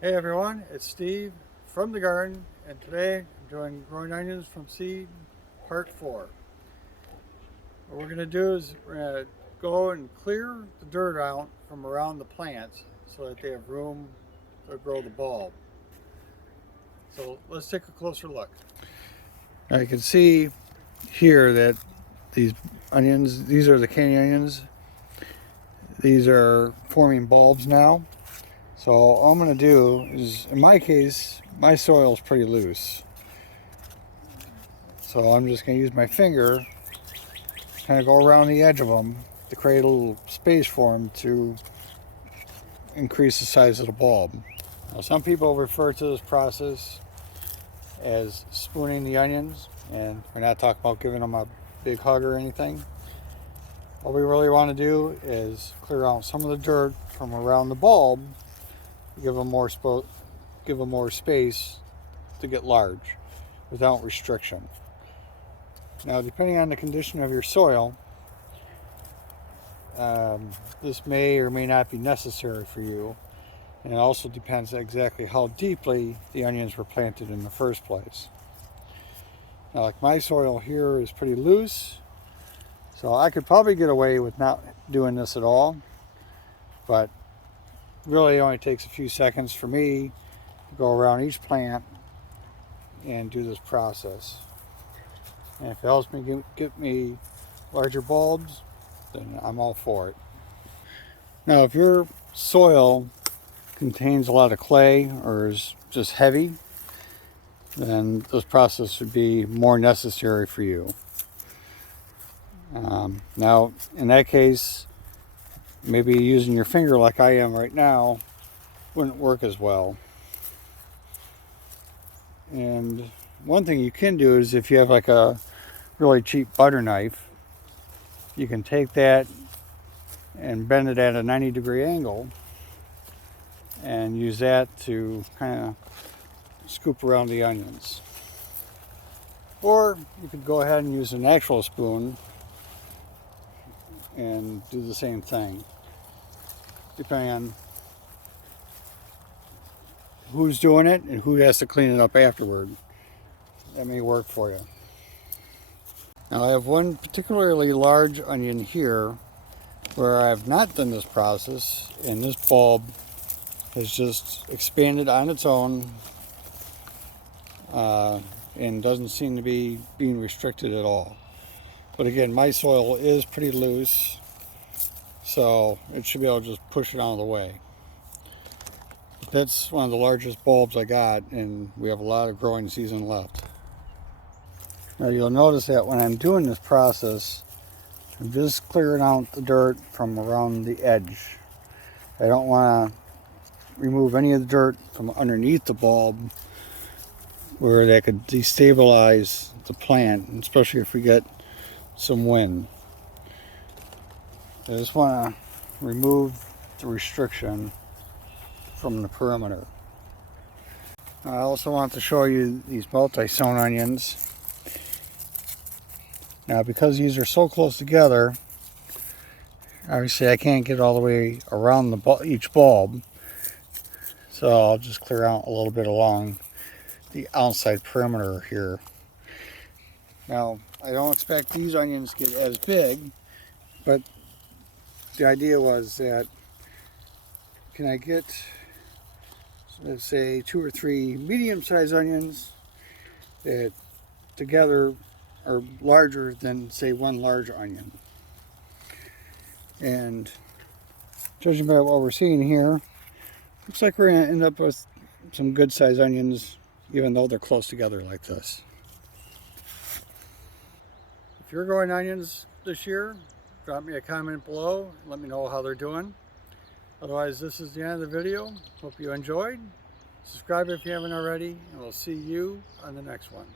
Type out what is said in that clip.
Hey everyone, it's Steve from the garden, and today I'm doing growing onions from seed part 4. What we're going to do is we're going to go and clear the dirt out from around the plants so that they have room to grow the bulb. So let's take a closer look. Now you can see here that these onions, these are the candy onions. These are forming bulbs now. So all I'm going to do is, in my case, my soil is pretty loose. So I'm just going to use my finger, kind of go around the edge of them to create a little space for them to increase the size of the bulb. Now, some people refer to this process as spooning the onions, and we're not talking about giving them a big hug or anything. What we really want to do is clear out some of the dirt from around the bulb, give them more space to get large without restriction. Now, depending on the condition of your soil, this may or may not be necessary for you, and it also depends exactly how deeply the onions were planted in the first place. Now, like my soil here is pretty loose, so I could probably get away with not doing this at all, but really it only takes a few seconds for me to go around each plant and do this process. And if it helps me get me larger bulbs, then I'm all for it. Now, if your soil contains a lot of clay or is just heavy, then this process would be more necessary for you. Now, in that case, maybe using your finger like I am right now wouldn't work as well. And one thing you can do is, if you have like a really cheap butter knife, you can take that and bend it at a 90-degree angle and use that to kind of scoop around the onions. Or you could go ahead and use an actual spoon and do the same thing, depending on who's doing it and who has to clean it up afterward. That may work for you. Now, I have one particularly large onion here where I have not done this process, and this bulb has just expanded on its own and doesn't seem to be being restricted at all. But again, my soil is pretty loose, so it should be able to just push it out of the way. But that's one of the largest bulbs I got, and we have a lot of growing season left. Now, you'll notice that when I'm doing this process, I'm just clearing out the dirt from around the edge. I don't want to remove any of the dirt from underneath the bulb, where that could destabilize the plant, especially if we get some wind. I just want to remove the restriction from the perimeter. I also want to show you these multi-sewn onions. Now, because these are so close together, obviously I can't get all the way around each bulb, so I'll just clear out a little bit along the outside perimeter here. Now, I don't expect these onions to get as big, but the idea was that, can I get, let's say, 2 or 3 medium-sized onions that together are larger than, say, one large onion. And judging by what we're seeing here, looks like we're going to end up with some good-sized onions, even though they're close together like this. If you're growing onions this year, drop me a comment below and let me know how they're doing. Otherwise, this is the end of the video. Hope you enjoyed. Subscribe if you haven't already, and we'll see you on the next one.